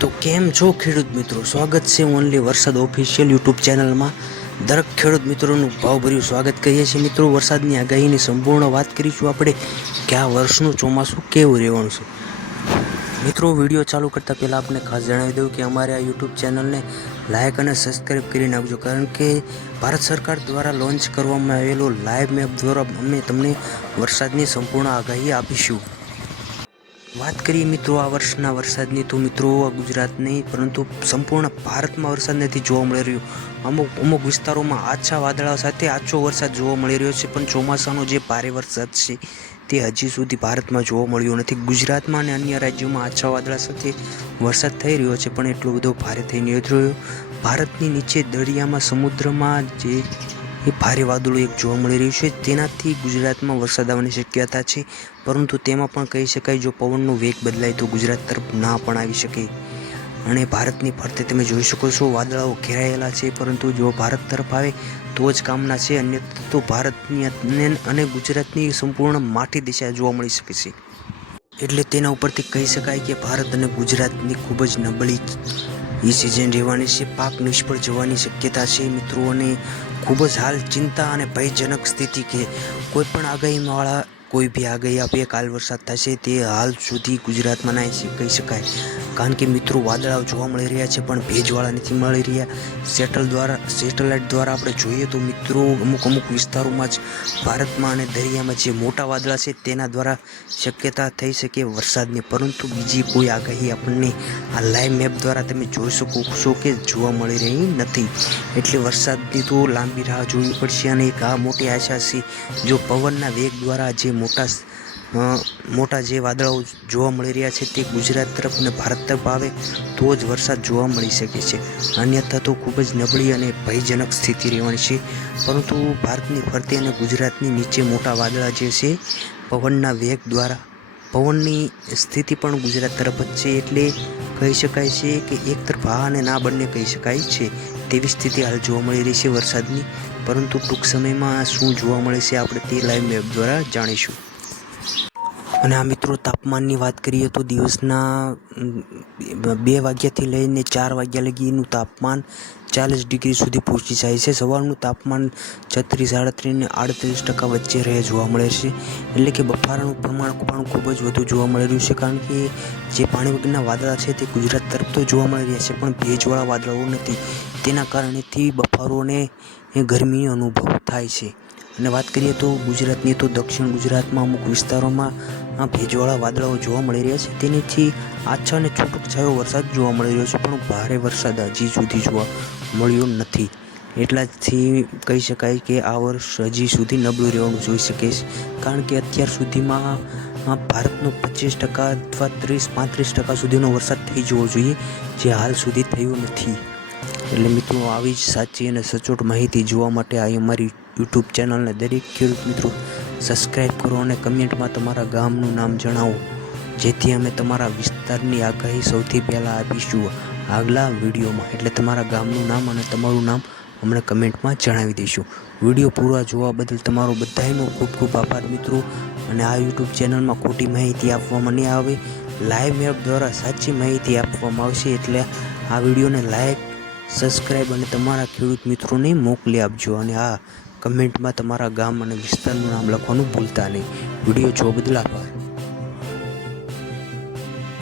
તો કેમ છો ખેડૂત મિત્રો, સ્વાગત છે ઓનલી વરસાદ ઓફિશિયલ યુટ્યુબ ચેનલમાં. દરેક ખેડૂત મિત્રોનું ભાવભર્યું સ્વાગત કરીએ છીએ. મિત્રો, વરસાદની આગાહીની સંપૂર્ણ વાત કરીશું આપણે કે આ વર્ષનું ચોમાસું કેવું રહેવાનું છે. મિત્રો, વિડીયો ચાલુ કરતાં પહેલાં આપને ખાસ જણાવી દઉં કે અમારે આ યુટ્યુબ ચેનલને લાઇક અને સબસ્ક્રાઈબ કરી નાખજો, કારણ કે ભારત સરકાર દ્વારા લોન્ચ કરવામાં આવેલો લાઈવ મેપ દ્વારા અમે તમને વરસાદની સંપૂર્ણ આગાહી આપીશું. વાત કરીએ મિત્રો આ વર્ષના વરસાદની, તો મિત્રો ગુજરાત નહીં પરંતુ સંપૂર્ણ ભારતમાં વરસાદ નથી જોવા મળી રહ્યો. અમુક વિસ્તારોમાં આછા વાદળા સાથે આછો વરસાદ જોવા મળી રહ્યો છે, પણ ચોમાસાનો જે ભારે વરસાદ છે તે હજી સુધી ભારતમાં જોવા મળ્યો નથી. ગુજરાતમાં અને અન્ય રાજ્યોમાં આછા વાદળા સાથે વરસાદ થઈ રહ્યો છે, પણ એટલો બધો ભારે થઈ નથી રહ્યો. ભારતની નીચે દરિયામાં સમુદ્રમાં જે ભારે વાદળો એક જોવા મળી રહ્યું છે, તેનાથી ગુજરાતમાં વરસાદ આવવાની શક્યતા છે. પરંતુ તેમાં પણ કહી શકાય, જો પવનનો વેગ બદલાય તો ગુજરાત તરફ ના પણ આવી શકે. અને ભારતની ફરતે તમે જોઈ શકો છો વાદળાઓ ઘેરાયેલા છે, પરંતુ જો ભારત તરફ આવે તો જ કામના છે, અન્યથા તો ભારતની અને ગુજરાતની સંપૂર્ણ માઠી દિશા જોવા મળી શકે છે. એટલે તેના ઉપરથી કહી શકાય કે ભારત અને ગુજરાતની ખૂબ જ નબળી એ સિઝન રહેવાની છે. પાક નિષ્ફળ જવાની શક્યતા છે મિત્રો, અને ખૂબ જ હાલ ચિંતા અને ભયજનક સ્થિતિ કે કોઈ પણ આગાહીવાળા કોઈ બી આગાહી આપે કાલ વરસાદ થશે તે હાલ સુધી ગુજરાતમાં ના કહી શકાય. કારણ કે મિત્રો વાદળાઓ જોવા મળી રહ્યા છે પણ ભેજવાળા નથી મળી રહ્યા. સેટેલાઇટ દ્વારા આપણે જોઈએ તો મિત્રો અમુક વિસ્તારોમાં જ ભારતમાં અને દરિયામાં જે મોટા વાદળા છે તેના દ્વારા શક્યતા થઈ શકે વરસાદની, પરંતુ બીજી કોઈ આગાહી આપણને આ લાઈવ મેપ દ્વારા તમે જોઈ શકો છો કે જોવા મળી રહી નથી. એટલે વરસાદની તો લાંબી રાહ જોવી પડશે. અને એક આ મોટી આશા છે, જો પવનના વેગ દ્વારા જે મોટા જે વાદળાઓ જોવા મળી રહ્યા છે તે ગુજરાત તરફ અને ભારત તરફ આવે તો જ વરસાદ જોવા મળી શકે છે, અન્યથા તો ખૂબ જ નબળી અને ભયજનક સ્થિતિ રહેવાની છે. પરંતુ ભારતની ફરતે અને ગુજરાતની નીચે મોટા વાદળા જે છે પવનના વેગ દ્વારા પવનની સ્થિતિ પણ ગુજરાત તરફ જ છે, એટલે કહી શકાય છે કે એક તરફ હા અને ના બંને કહી શકાય છે તેવી સ્થિતિ હાલ જોવા મળી રહી છે વરસાદની. પરંતુ ટૂંક સમયમાં શું જોવા મળે છે આપણે તે લાઈવ મેપ દ્વારા જાણીશું. અને આ મિત્રો તાપમાનની વાત કરીએ તો દિવસના 2 વાગ્યાથી લઈને 4 વાગ્યા લગીનું તાપમાન 40 ડિગ્રી સુધી પહોંચી જાય છે. સવારનું તાપમાન 36, 38 અને 38% વચ્ચે રહે જોવા મળે છે. એટલે કે બફારાનું પ્રમાણ પણ ખૂબ જ વધુ જોવા મળી રહ્યું છે, કારણ કે જે પાણી વગરના વાદળા છે તે ગુજરાત તરફ તો જોવા મળી રહ્યા છે પણ ભેજવાળા વાદળાઓ નથી. તેના કારણેથી બફારો અને ગરમીનો અનુભવ થાય છે. અને વાત કરીએ તો ગુજરાતની, તો દક્ષિણ ગુજરાતમાં અમુક વિસ્તારોમાં ભેજવાળા વાદળાઓ જોવા મળી રહ્યા છે, તેનાથી આછા અને છૂટક છાયો વરસાદ જોવા મળી રહ્યો છે, પણ ભારે વરસાદ હજી સુધી જોવા મળ્યો નથી. એટલાથી કહી શકાય કે આ વર્ષ હજી સુધી નબળું રહેવાનું જોઈ શકે છે, કારણ કે અત્યાર સુધીમાં ભારતનો 25% અથવા 30-35% સુધીનો વરસાદ થઈ જવો જોઈએ, જે હાલ સુધી થયો નથી. એટલે મિત્રો આવી જ સાચી અને સચોટ માહિતી જોવા માટે આ અમારી યુટ્યુબ ચેનલને દરેક ખેડૂત મિત્રો સબસ્ક્રાઈબ કરો અને કમેન્ટમાં તમારા ગામનું નામ જણાવો, જેથી અમે તમારા વિસ્તારની આગાહી સૌથી પહેલાં આપીશું આગલા વિડીયોમાં. એટલે તમારા ગામનું નામ અને તમારું નામ અમને કમેન્ટમાં જણાવી દઈશું. વિડીયો પૂરા જોવા બદલ તમારો બધાનો ખૂબ ખૂબ આભાર મિત્રો. અને આ યુટ્યુબ ચેનલમાં ખોટી માહિતી આપવામાં નહીં આવે, લાઈવ મેપ દ્વારા સાચી માહિતી આપવામાં આવશે. એટલે આ વિડીયોને લાઈક, સબસ્ક્રાઈબ અને તમારા ખેડૂત મિત્રોને મોકલી આપજો. અને કમેન્ટમાં તમારા ગામ અને વિસ્તારનું નામ લખવાનું ભૂલતા નહીં. વિડીયો જોવા બદલ આભાર.